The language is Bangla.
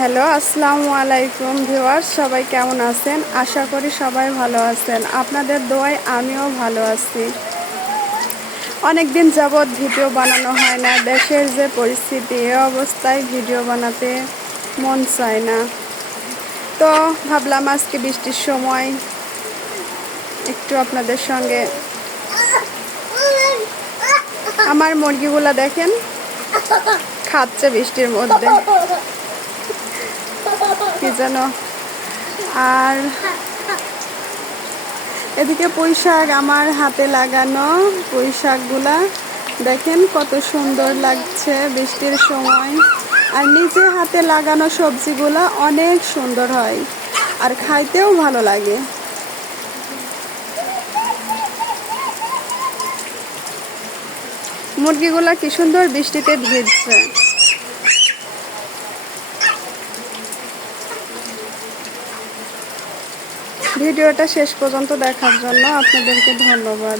হ্যালো, আসসালামু আলাইকুম ভিউয়ার্স, সবাই কেমন আছেন? আশা করি সবাই ভালো আছেন। আপনাদের দোয়ায় আমিও ভালো আছি। অনেক দিন যাবৎ ভিডিও বানানো হয় না। দেশের যে পরিস্থিতি, এ অবস্থায় ভিডিও বানাতে মন চায় না। তো ভাবলাম আজকে বৃষ্টির সময় একটু আপনাদের সঙ্গে, আমার মুরগিগুলা দেখেন খাচ্ছে বৃষ্টির মধ্যে কি যেন। আর এদিকে পুঁই শাক, আমার হাতে লাগানো পুঁই শাকগুলা দেখেন কত সুন্দর লাগছে বৃষ্টির সময়। আর নিজে হাতে লাগানো সবজিগুলা অনেক সুন্দর হয় আর খাইতেও ভালো লাগে। মুরগিগুলা কি সুন্দর বৃষ্টিতে ভিজছে। ভিডিওটা শেষ পর্যন্ত দেখার জন্য আপনাদেরকে ধন্যবাদ।